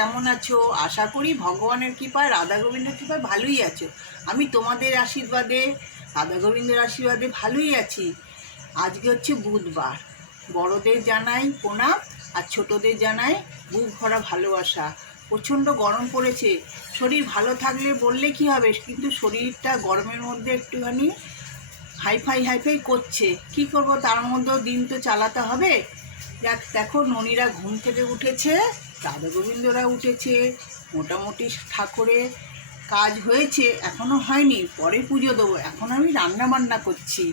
কেমন আছো? আশা করি ভগবানের কৃপায়, রাধা গোবিন্দের কৃপায় ভালোই আছো। আমি তোমাদের আশীর্বাদে, রাধা গোবিন্দের আশীর্বাদে ভালোই আছি। আজকে হচ্ছে বুধবার। বড়দের জানাই প্রণাম, আর ছোটদের জানাই বুক ভরা ভালোবাসা। প্রচণ্ড গরম পড়েছে। শরীর ভালো থাকলে বললে কি হবে? কিন্তু শরীরটা গরমের মধ্যে একটুখানি হাইফাই হাইফাই করছে। কি করব? তার মধ্যেও দিন তো চালাতে হবে। যাক, দেখো, ননীরা ঘুম থেকে উঠেছে। রাধা গোবিন্দরা উঠেছে, মোটামুটি ঠাকুরের কাজ হয়েছে এখনও হয়নি, পরে পুজো দেবো, এখন আমি রান্না বান্না করছি।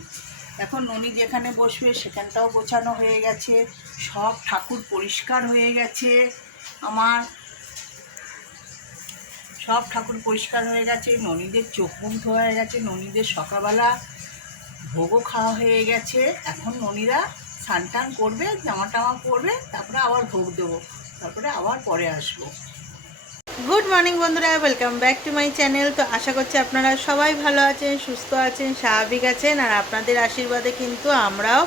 এখন ননী যেখানে বসবে সেখানটাও গোছানো হয়ে গেছে, সব ঠাকুর পরিষ্কার হয়ে গেছে, আমার সব ঠাকুর পরিষ্কার হয়ে গেছে, ননীদের চোখ মুখ হয়ে গেছে, ননীদের সকালবেলা ভোগও খাওয়া হয়ে গেছে, এখন ননীরা স্নান টান করবে, জামা টামা পরবে, তারপরে আবার ভোগ দেবো। তারপরে আবার পরে আসব। গুড মর্নিং বন্ধুরা welcome back to my channel তো আশা করছি আপনারা সবাই ভালো আছেন, সুস্থ আছেন, স্বাভাবিক আছেন, আর আপনাদের আশীর্বাদে কিন্তু আমরাও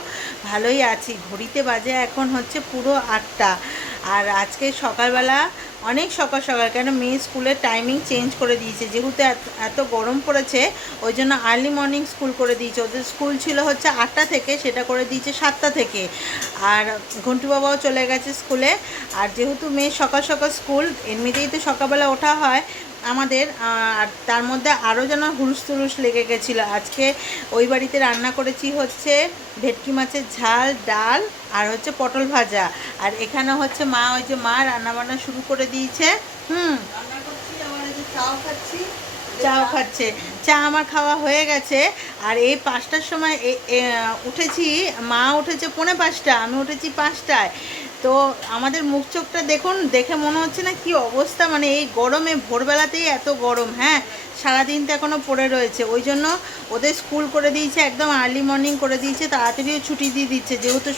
ভালোই আছি। ঘড়িতে বাজে এখন হচ্ছে পুরো আটটা। আর আজকে সকালবেলা অনেক সকাল সকাল কেন মেয়ে স্কুলের টাইমিং চেঞ্জ করে দিয়েছে। যেহেতু এত- গরম পড়েছে, ওই জন্য আর্লি মর্নিং স্কুল করে দিয়েছে। ওদের স্কুল ছিল হচ্ছে আটটা থেকে, সেটা করে দিয়েছে সাতটা থেকে। আর ঘন্টু বাবাও চলে গেছে স্কুলে আর যেহেতু মেয়ে সকাল সকাল স্কুল এমনিতেই তো সকালবেলা ওঠা হয় আমাদের আর তার মধ্যে আরও যেন হুরুস তুরুস লেগে গেছিল। আজকে ওই বাড়িতে রান্না করেছি হচ্ছে ভেটকি মাছের ঝাল ডাল আর হচ্ছে পটল ভাজা। আর এখানে হচ্ছে মা ওই যে মা রান্না বান্না শুরু করে দিয়েছে। হুম। চাও খাচ্ছি। চাও খাচ্ছে। চা আমার খাওয়া হয়ে গেছে। আর এই পাঁচটার সময় উঠেছি মা উঠেছে পৌনে পাঁচটা আমি উঠেছি পাঁচটায়। তো আমাদের মুখ চোখটা দেখুন, দেখে মনে হচ্ছে না কি অবস্থা। মানে এই গরমে ভোরবেলাতেই এত গরম হ্যাঁ? সারাদিন তো এখনও পড়ে রয়েছে। ওই জন্য ওদের স্কুল করে দিয়েছে, একদম আর্লি মর্নিং করে দিয়েছে, তাড়াতাড়িও ছুটি দিয়ে দিচ্ছে। যেহেতু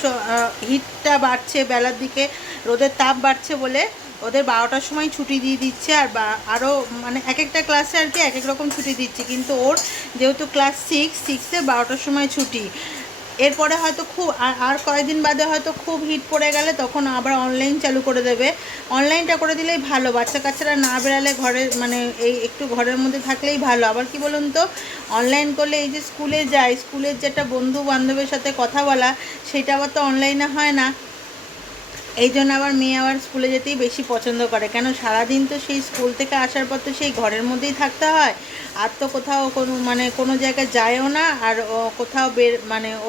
হিটটা বাড়ছে বেলার দিকে, রোদের তাপ বাড়ছে বলে ওদের বারোটার সময় ছুটি দিয়ে দিচ্ছে আর বা আরও মানে এক একটা ক্লাসে আর কি এক এক রকম ছুটি দিচ্ছে। কিন্তু ওর যেহেতু ক্লাস সিক্স সিক্সে বারোটার সময় ছুটি। এরপরে হয়তো খুব, আর কয়েকদিন বাদে হয়তো খুব হিট পড়ে গেলে তখন আবার অনলাইন চালু করে দেবে। অনলাইনটা করে দিলেই ভালো বাচ্চা কাচ্চারা না বেরালে ঘরে মানে এই একটু ঘরের মধ্যে থাকলেই ভালো। আবার কি বলুন তো অনলাইন করলে এই যে স্কুলে যায়, স্কুলের যেটা বন্ধু বান্ধবের সাথে কথা বলা, সেটা আবার তো অনলাইনে হয় না। এই জন্য আবার মেয়ে আবার স্কুলে যেতেই বেশি পছন্দ করে। কেন সারাদিন তো সেই স্কুল থেকে আসার পর তো সেই ঘরের মধ্যেই থাকতে হয়। আর তো কোথাও কোনো মানে কোনো জায়গায় যায়ও না। আর কোথাও বের মানে ও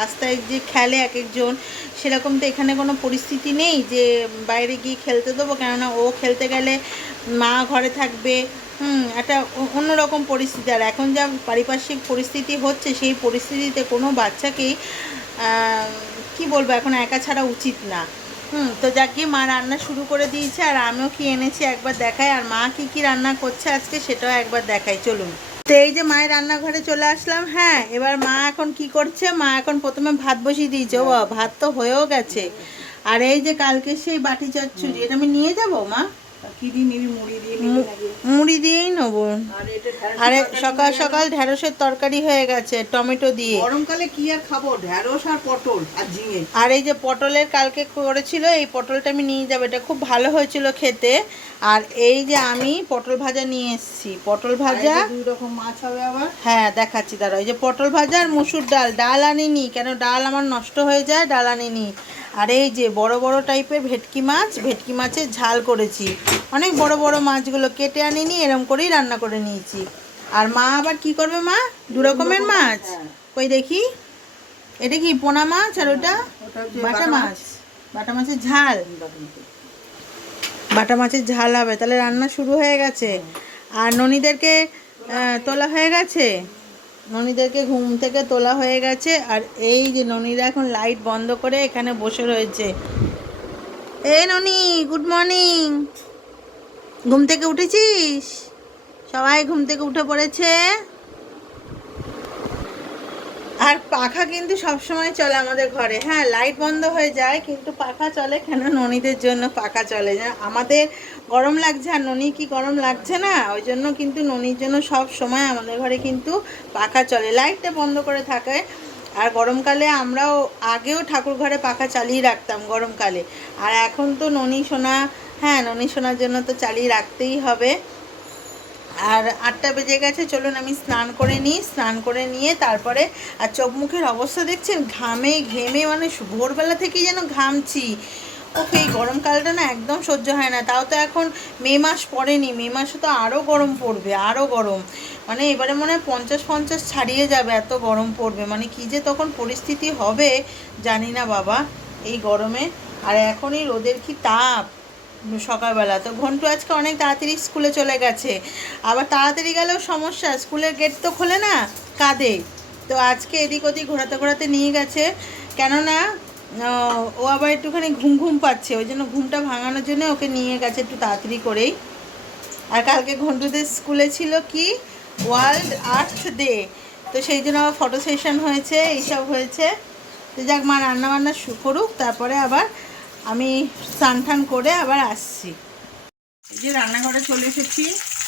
রাস্তায় যে খেলে এক একজন, সেরকম তো এখানে কোনো পরিস্থিতি নেই যে বাইরে গিয়ে খেলতে দেবো। কেননা ও খেলতে গেলে মা ঘরে থাকবে। হুম, একটা অন্যরকম পরিস্থিতি। আর এখন যা পারিপার্শ্বিক পরিস্থিতি হচ্ছে, সেই পরিস্থিতিতে কোনো বাচ্চাকেই কি বলব, এখন একা ছাড়া উচিত না। হুম, তো যাক গিয়ে মা রান্না শুরু করে দিয়েছে আর আমিও কি এনেছি, একবার দেখাই। আর মা কি কি রান্না করছে আজকে সেটাও একবার দেখাই, চলুন। তো এই যে মায়ের রান্নাঘরে চলে আসলাম হ্যাঁ এবার মা এখন কি করছে? মা এখন প্রথমে ভাত বসিয়ে দিয়েছে, ও ভাত তো হয়েও গেছে। আর এই যে কালকে সেই বাটি চচ্চড়ি, এটা আমি নিয়ে যাব, মা? মুড়ি দিয়েই নেব। আর সকাল সকাল ঢ্যাঁড়সের তরকারি হয়ে গেছে টমেটো দিয়ে। গরমকালে কি আর খাব? ঢ্যাঁড়স আর পটল আর ঝিঙে। আর এই যে পটলের কালকে করেছিল এই পটলটা আমি নিয়ে যাব। এটা খুব ভালো হয়েছিল খেতে। আর এই যে আমি পটল ভাজা নিয়ে এসেছি। পটল ভাজা দুই রকম মাছ হবে আবার। হ্যাঁ দেখাচ্ছি দাঁড়া এই যে পটল ভাজা আর মুসুর ডাল। ডাল আনিনি। কেন? ডাল আমার নষ্ট হয়ে যায় ডাল আনিনি। আর এই যে বড় বড় টাইপের ভেটকি মাছ ভেটকি মাছের ঝাল করেছি। অনেক বড় বড় মাছগুলো কেটে আনিনি এরম করেই রান্না করে নিয়েছি। আর মা আবার কি করবে মা? দু রকমের মাছ? হ্যাঁ। কই দেখি? এটা কি পোনা মাছ আর ওটা? ওটা বাটা মাছ। বাটা মাছের ঝাল। বাটা মাছের ঝাল হবে। তাহলে রান্না শুরু হয়ে গেছে। আর ননীদেরকে তোলা হয়ে গেছে? ননীদেরকে ঘুম থেকে তোলা হয়ে গেছে আর এই যে ননীরা এখন লাইট বন্ধ করে এখানে বসে রয়েছে। এ ননি গুড মর্নিং ঘুম থেকে উঠেছিস? সবাই ঘুম থেকে উঠে পড়েছে। আর পাখা কিন্তু সব সময় চলে আমাদের ঘরে। হ্যাঁ লাইট বন্ধ হয়ে যায়, কিন্তু পাখা চলে কেন ননীদের জন্য? পাখা চলে। আমাদের গরম লাগছে আর ননি কি গরম লাগছে না? ওই জন্য কিন্তু ননির জন্য সব সময় আমাদের ঘরে কিন্তু পাখা চলে, লাইটটা বন্ধ করে থাকে। আর গরমকালে আমরাও আগেও ঠাকুর ঘরে পাখা চালিয়ে রাখতাম গরমকালে। আর এখন তো ননি সোনা হ্যাঁ ননি শোনার জন্য তো চালিয়ে রাখতেই হবে। আর আটটা বেজে গেছে, চলুন আমি স্নান করে নিই। স্নান করে নিয়ে তারপরে, আর চোখ মুখের অবস্থা দেখছেন? ঘামে, ঘেমে মানে ভোরবেলা থেকেই যেন ঘামছি। ওকে, এই গরমকালটা না একদম সহ্য হয় না। তাও তো এখন মে মাস পড়েনি। মে মাসে তো আরও গরম পড়বে আরও গরম। মানে এবারে মনে হয় পঞ্চাশ পঞ্চাশ ছাড়িয়ে যাবে, এত গরম পড়বে। মানে কী যে তখন পরিস্থিতি হবে, জানি না বাবা, এই গরমে। আর এখনই রোদের কি তাপ সকালবেলা। তো ঘন্টু আজকে অনেক তাড়াতাড়ি স্কুলে চলে গেছে। আবার তাড়াতাড়ি গেলেও সমস্যা, স্কুলের গেট তো খোলে না কাঁদে তো আজকে এদিক ওদিক ঘোরাতে ঘোরাতে নিয়ে গেছে। কেননা ও আবার একটুখানি ঘুম ঘুম পাচ্ছে, ওই জন্য ঘুমটা ভাঙানোর জন্য ওকে নিয়ে গেছে একটু তাড়াতাড়ি করেই। আর কালকে ঘন্টুদের স্কুলে ছিল কি? ওয়ার্ল্ড আর্থ ডে, তো সেই জন্য আবার ফটো সেশন হয়েছে, এইসব হয়েছে। তো যাক, মা রান্না বান্না শু, করুক, তারপরে আবার আমি স্নান টান করে আবার আসছি। এই যে রান্নাঘরে চলে এসেছি,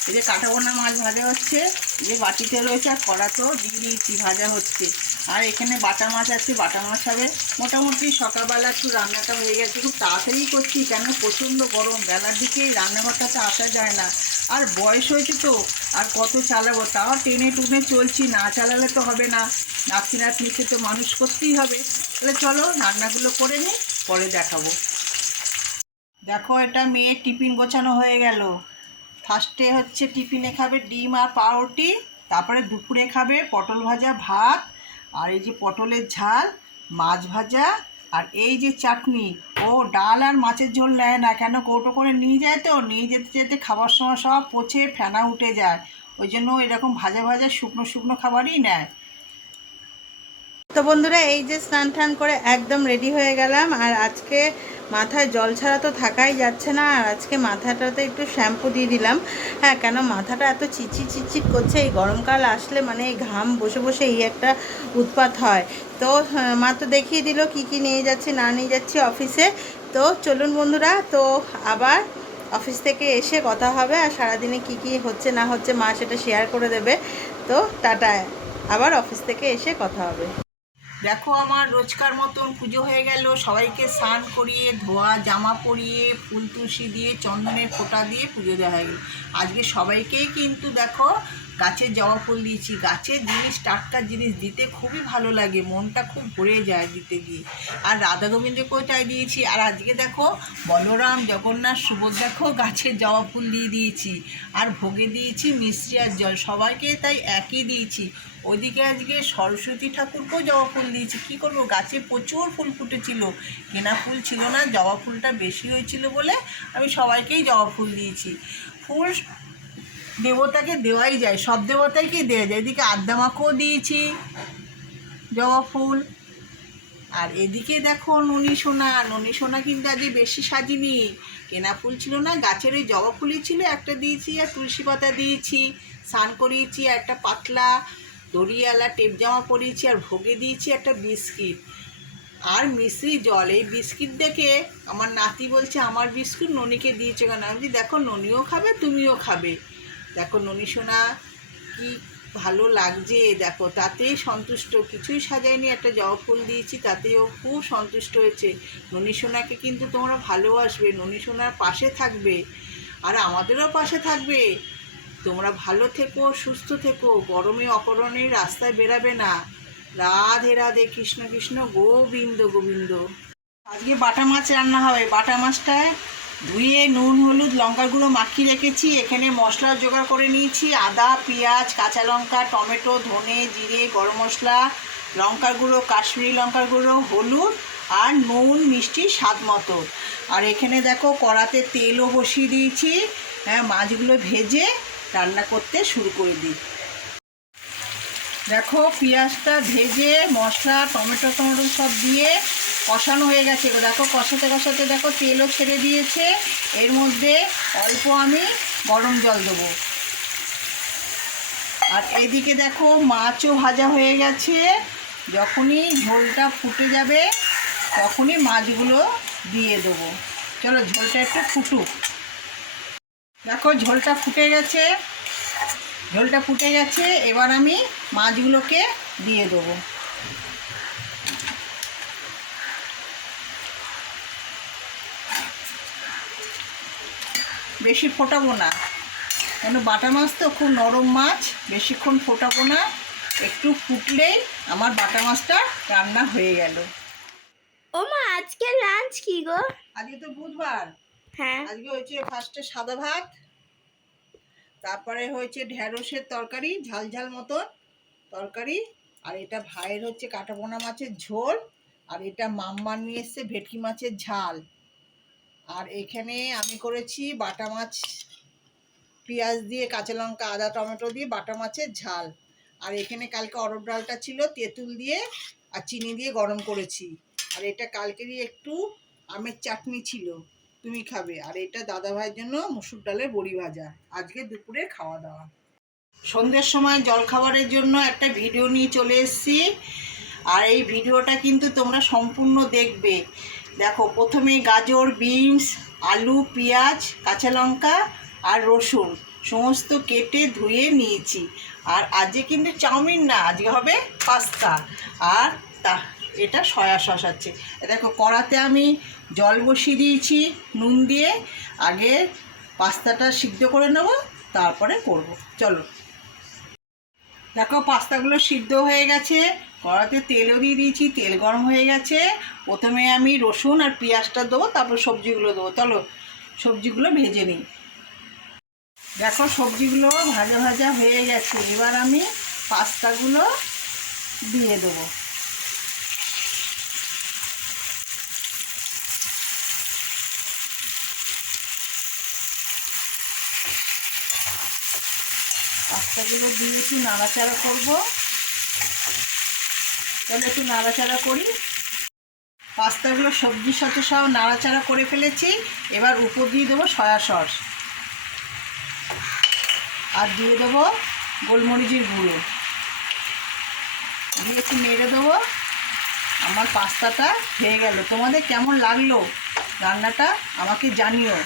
এই যে কাঁটাবোনা মাছ ভাজা হচ্ছে, এই যে বাটিতে রয়েছে আর কড়াতেও দিয়ে দিয়েছি, ভাজা হচ্ছে। আর এখানে বাটা মাছ আছে, বাটা মাছ হবে। মোটামুটি সকালবেলা একটু রান্নাটা হয়ে গেছে। খুব তাড়াতাড়ি করছি, কেন? প্রচণ্ড গরম। বেলার দিকে রান্নাঘরটাতে আসা যায় না। আর বয়স হয়েছে তো, আর কত চালাবো? তাও টেনে টুনে চলছি, না চালালে তো হবে না। নাতি নাতনিকে তো মানুষ করতেই হবে। তাহলে চলো, রান্নাগুলো করে নিই, পরে দেখাবো। দেখো, এটা মেয়ের টিফিন গোছানো হয়ে গেল। ফার্স্টে হচ্ছে টিফিনে খাবে ডিম আর পাউরুটি, তারপরে দুপুরে খাবে পটল ভাজা, ভাত আর এই যে পটলের ঝাল, মাছ ভাজা, আর এই যে চাটনি, ও ডাল আর মাছের ঝোল নেয় না কেন? কৌটো করে নিয়ে যায় তো? নিয়ে যেতে যেতে খাবার সময় সব পচে ফেনা উঠে যায়। ওই জন্য এরকম ভাজা ভাজা শুকনো শুকনো খাবারই নেয়। তো বন্ধুরা, এই যে স্নান টান করে একদম রেডি হয়ে গেলাম। আর আজকে মাথায় জল ছাড়া তো থাকাই যাচ্ছে না। আর আজকে মাথাটাতে একটু শ্যাম্পু দিয়ে দিলাম। হ্যাঁ কেন মাথাটা এত চিচি চিচিট করছে? এই গরমকাল আসলে মানে এই ঘাম বসে বসে এই একটা উৎপাত হয়। তো হ্যাঁ, মা তো দেখিয়ে দিল কি কি নিয়ে যাচ্ছে না নিয়ে যাচ্ছি অফিসে। তো চলুন বন্ধুরা তো আবার অফিস থেকে এসে কথা হবে আর সারাদিনে কি কি হচ্ছে না হচ্ছে মা সেটা শেয়ার করে দেবে। তো টাটা আবার অফিস থেকে এসে কথা হবে। দেখো আমার রোজকার মতন পুজো হয়ে গেল। সবাইকে স্নান করিয়ে, ধোয়া, জামা পরিয়ে, ফুল তুলসী দিয়ে, চন্দনের ফোঁটা দিয়ে পুজো দেওয়া হয়ে গেল। আজকে সবাইকেই কিন্তু দেখো গাছের জবা ফুল দিয়েছি, গাছের জিনিস, টাটকা জিনিস দিতে খুবই ভালো লাগে, মনটা খুব ভরে যায় দিতে গিয়ে। আর রাধা গোবিন্দকেও তাই দিয়েছি? আর আজকে দেখো, বলরাম, জগন্নাথ সুভদ্রাকেও গাছের জবা ফুল দিয়ে দিয়েছি। আর ভোগে দিয়েছি মিষ্টি আর জল, সবাইকে তাই একই দিয়েছি। ওইদিকে আজকে সরস্বতী ঠাকুরকেও জবা ফুল দিয়েছি। কী করব? গাছে প্রচুর ফুল ফুটেছিল। কেনা ফুল ছিল না, জবা ফুলটা বেশি হয়েছিল বলে আমি সবাইকেই জবা ফুল দিয়েছি। ফুল দেবতাকে দেওয়াই যায়, সব দেবতাকেই দেওয়া যায়? এদিকে আদ্যামাকেও দিয়েছি, জবা ফুল। আর এদিকে দেখো ননি সোনা ননি সোনা কিন্তু আজকে বেশি সাজিনি। কেনা ফুল ছিল না, গাছের ওই জবা ফুলই ছিল, একটা দিয়েছি, আর তুলসী পাতা দিয়েছি, স্নান করিয়েছি একটা পাতলা দড়িয়ালা টেপ জামা পরিয়েছি, আর ভোগে দিয়েছি একটা বিস্কিট। আর মিশ্রি জল, এই বিস্কিট দেখে আমার নাতি বলছে, আমার বিস্কুট ননিকে দিয়েছে কেন? আমি দেখো, ননিও খাবে, তুমিও খাবে। দেখো ননি সোনা, কি ভালো লাগছে, দেখো তাতেই সন্তুষ্ট, কিছুই সাজায়নি, একটা জবা ফুল দিয়েছি, তাতেও খুব সন্তুষ্ট হয়েছে। ননী সোনাকে কিন্তু তোমরা ভালোবাসবে, ননী সোনার পাশে থাকবে, আর আমাদেরও পাশে থাকবে। তোমরা ভালো থেকো, সুস্থ থেকো, গরমে অকরণে রাস্তায় বেরাবে না। রাধে রাধে কৃষ্ণ কৃষ্ণ, গোবিন্দ গোবিন্দ। আজকে বাটা মাছ রান্না হবে, বাটা মাছটায় ধুয়ে, নুন, হলুদ, লঙ্কার গুঁড়ো মাখিয়ে রেখেছি। এখানে মশলা জোগাড় করে নিয়েছি। আদা, পেঁয়াজ, কাঁচা লঙ্কা, টমেটো, ধনে, জিরে, গরম মশলা, লঙ্কার গুঁড়ো, কাশ্মীরি লঙ্কার গুঁড়ো, হলুদ আর নুন মিষ্টি স্বাদ মতো। আর এখানে দেখো, কড়াতে তেলও বসিয়ে দিয়েছি। হ্যাঁ মাছগুলো ভেজে রান্না করতে শুরু করে দিই। দেখো, পেঁয়াজটা ভেজে, মশলা, টমেটো টমেটো সব দিয়ে কষানো হয়ে গেছে। এবার দেখো, কষাতে কষাতে দেখো, তেলও ছেড়ে দিয়েছে। এর মধ্যে অল্প আমি গরম জল দেবো। আর এদিকে দেখো, মাছও ভাজা হয়ে গেছে। যখনই ঝোলটা ফুটে যাবে, তখনই মাছগুলো দিয়ে দেবো। চলো, ঝোলটা একটু ফুটুক। দেখো, ঝোলটা ফুটে গেছে। ঝোলটা ফুটে গেছে, এবার আমি মাছগুলোকে দিয়ে দেবো। বেশি ফোটাবো না। কেন বাটা মাছ তো খুব নরম মাছ বেশিক্ষণ ফোটাবো না। একটু ফুটলেই আমার বাটা মাছটা রান্না হয়ে গেল। ও মা আজকে লাঞ্চ কি গো? আজকে তো বুধবার। হ্যাঁ। আজকে হয়েছে ফার্স্টে সাদা ভাত তারপরে হয়েছে ঢ্যাঁড়সের তরকারি ঝাল ঝাল মতন তরকারি আর এটা ভাইয়ের হচ্ছে কাটাপোনা মাছের ঝোল আর এটা মাম্মা নিয়ে এসছে ভেটকি মাছের ঝাল। আর এখানে আমি করেছি বাটা মাছ, পেঁয়াজ দিয়ে কাঁচা লঙ্কা, আদা, টমেটো দিয়ে বাটা মাছের ঝাল। আর এখানে কালকে অরব ডালটা ছিল, তেঁতুল দিয়ে আর চিনি দিয়ে গরম করেছি। আর এটা কালকেরই একটু আমের চাটনি ছিল, তুমি খাবে। আর এটা দাদা ভাইয়ের জন্য মুসুর ডালের বড়ি ভাজা। আজকে দুপুরে খাওয়া দাওয়া। সন্ধ্যের সময় জলখাবারের জন্য একটা ভিডিও নিয়ে চলে এসেছি। আর এই ভিডিওটা কিন্তু তোমরা সম্পূর্ণ দেখবে। দেখো, প্রথমে গাজর, বিনস, আলু, পেঁয়াজ, কাঁচা লঙ্কা আর রসুন সমস্ত কেটে ধুয়ে নিয়েছি। আর আজকে কিন্তু চাউমিন না, আজকে হবে পাস্তা। আর তা, এটা সয়া সস আছে। দেখো, কড়াতে আমি জল বসিয়ে দিয়েছি, নুন দিয়ে। আগে পাস্তাটা সিদ্ধ করে নেব, তারপরে করব। চলো। দেখো, পাস্তাগুলো সিদ্ধ হয়ে গেছে। কড়াতে তেলও দিয়ে দিয়েছি, তেল গরম হয়ে গেছে। প্রথমে আমি রসুন আর পেঁয়াজটা দেবো, তারপর সবজিগুলো দেবো। চলো, সবজিগুলো ভেজে নিই। দেখো, সবজিগুলো ভাজা ভাজা হয়ে গেছে। এবার আমি পাস্তাগুলো দিয়ে দেবো। পাস্তাগুলো দিয়ে একটু নাড়াচাড়া করব। তাহলে একটু নাড়াচাড়া করি। পাস্তাগুলো সবজির সাথে সব নাড়াচাড়া করে ফেলেছি। এবার উপর দিয়ে দেবো সয়া সস। আর দিয়ে দেবো গোলমরিচের গুঁড়ো। দিয়ে একটু নেড়ে দেবো। আমার পাস্তাটা হয়ে গেল। তোমাদের কেমন লাগল রান্নাটা আমাকে জানিও।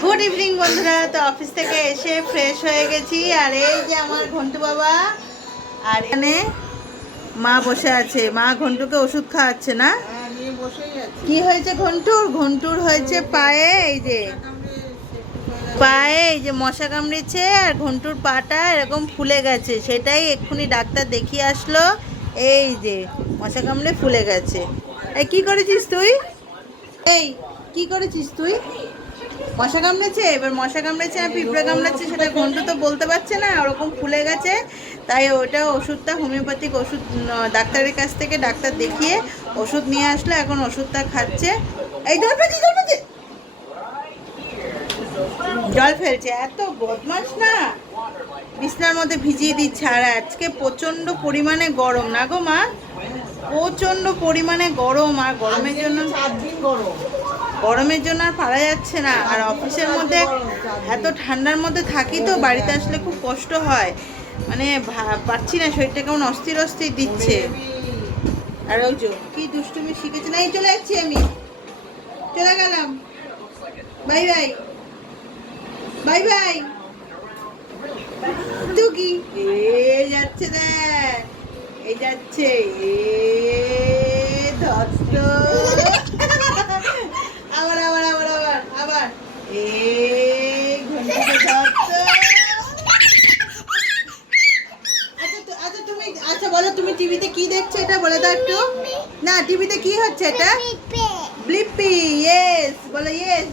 গুড ইভিনিং বন্ধুরা। তো অফিস থেকে এসে ফ্রেশ হয়ে গেছি। আর এই যে আমার ঘন্টু বাবা আর এখানে মা বসে আছে। মা ঘন্টুকে ওষুধ খাওয়াচ্ছে না? হ্যাঁ কি হয়েছে ঘন্টুর ঘন্টুর হয়েছে পায়ে এই যে পায়ে এই যে মশা কামড়েছে আর ঘন্টুর পাটা এরকম ফুলে গেছে। সেটাই এক্ষুনি ডাক্তার দেখিয়ে আসলো। এই যে মশা কামড়ে ফুলে গেছে। এই কি করেছিস তুই? এই কি করেছিস তুই? মশা কামড়েছে, এবার মশা কামড়েছে না পিঁপড়ে কামড়েছে সেটা ঘন্টু তো বলতে পারছে না ওরকম ফুলে গেছে। তাই ওটা ওষুধটা, হোমিওপ্যাথিক ওষুধ ডাক্তারের কাছ থেকে ডাক্তার দেখিয়ে ওষুধ নিয়ে আসলো, এখন ওষুধটা খাচ্ছে। এই জল ফেলছে জল ফেলছে। জল ফেলছে, এত বদমাস না। বিছনার মধ্যে ভিজিয়ে দিচ্ছে, আর আজকে প্রচণ্ড পরিমাণে গরম। না গো মা, প্রচণ্ড পরিমাণে গরম, আর গরমের জন্য চার দিন গরম। গরমের জন্য আর পারা যাচ্ছে না। আর অফিসের মধ্যে এত ঠান্ডার মধ্যে থাকি তো বাড়িতে আসলে খুব কষ্ট হয়। মানে পারছি না, শরীরটা কেমন অস্থির অস্থির দিচ্ছে। আর ওই যে, কি দুষ্টুমি শিখেছে। না, এই চলে যাচ্ছি আমি। চলে গেলাম। Bye bye. Bye bye. তুই কি? এ যাচ্ছে দেখ। এই যাচ্ছে। এ ধত্ত আবার আবার আবার আবার আবার এ ঘন্টাকে ধত্ত আচ্ছা তো- তুমি আচ্ছা বলো তুমি টিভিতে দেখছ এটা? বলে একটু। না টিভিতে হচ্ছে এটা? ইয়েস বলো ইয়েস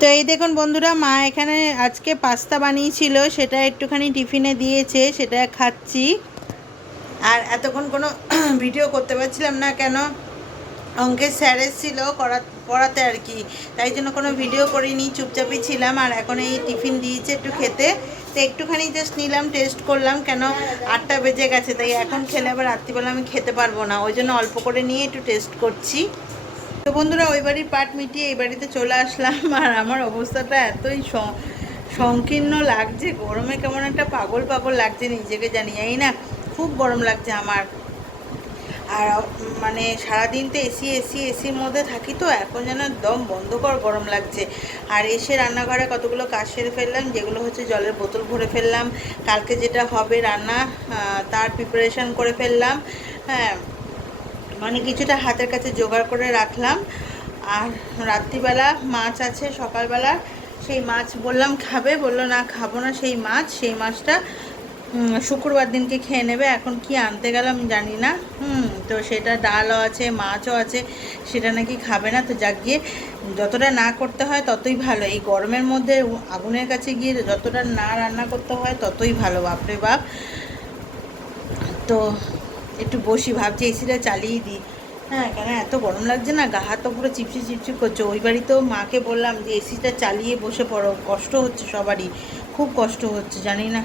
তো এই দেখুন বন্ধুরা, মা এখানে আজকে পাস্তা বানিয়েছিল, সেটা একটুখানি টিফিনে দিয়েছে, সেটা খাচ্ছি। আর এতক্ষণ কোনো ভিডিও করতে পারছিলাম না কেন। অঙ্কের স্যার ছিল করা পড়াতে আর কি। তাই জন্য কোনো ভিডিও করিনি, চুপচাপই ছিলাম আর এখন এই টিফিন দিয়েছে একটু খেতে। তো একটুখানি জাস্ট নিলাম টেস্ট করলাম, কেন আটটা বেজে গেছে, তাই এখন খেলে আবার রাত্রিবেলা আমি খেতে পারব না। ওই জন্য অল্প করে নিয়ে একটু টেস্ট করছি। তো বন্ধুরা, ওই বাড়ির পাট মিটিয়ে এই বাড়িতে চলে আসলাম আর আমার অবস্থাটা এতই সংকীর্ণ লাগছে, গরমে কেমন একটা পাগল পাগল লাগছে নিজেকে জানি, এই না? খুব গরম লাগছে আমার। আর মানে সারাদিন তো এসি এসি, এসির মধ্যে থাকি তো, এখন যেন দম বন্ধ কর গরম লাগছে। আর এসে রান্নাঘরে কতগুলো কাজ সেরে ফেললাম, যেগুলো হচ্ছে জলের বোতল ভরে ফেললাম, কালকে যেটা হবে রান্না তার প্রিপারেশন করে ফেললাম হ্যাঁ মানে কিছুটা হাতের কাছে জোগাড় করে রাখলাম। আর রাত্রিবেলা মাছ আছে সকালবেলা সেই মাছ বললাম খাবে, বলল না, খাব না সেই মাছ, সেই মাছটা শুক্রবার দিনকে খেয়ে নেবে, এখন কি আনতে গেলাম জানি না। হুম, তো সেটা ডালও আছে, মাছও আছে, সেটা নাকি খাবে না, তো যাক গিয়ে যতটা না করতে হয় ততই ভালো। এই গরমের মধ্যে আগুনের কাছে গিয়ে যতটা না রান্না করতে হয় ততই ভালো, বাপরে বাপ। তো একটু বসি, ভাবছি এসিটা চালিয়ে দিই। হ্যাঁ কেন এত গরম লাগছে না? গা হাত পুরো চিপচি চিপচি করছে। ওই বাড়িতেও মাকে বললাম যে, এসিটা চালিয়ে বসে পড়ো, কষ্ট হচ্ছে সবারই, খুব কষ্ট হচ্ছে, জানি না।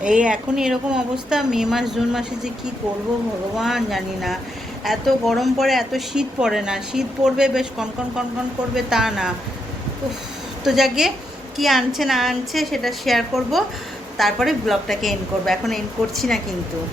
এই এখন এরকম অবস্থা, মে মাস, জুন মাসে যে কি করব ভগবান জানি না। এত গরম পড়ে, এত শীত পড়ে না। শীত পড়বে, বেশ কনকন কনকন করবে, তা না। তো যাকে কি আনছে না আনছে সেটা শেয়ার করব। তারপরে ব্লগটাকে এন্ড করব। এখন এন্ড করছি না কিন্তু।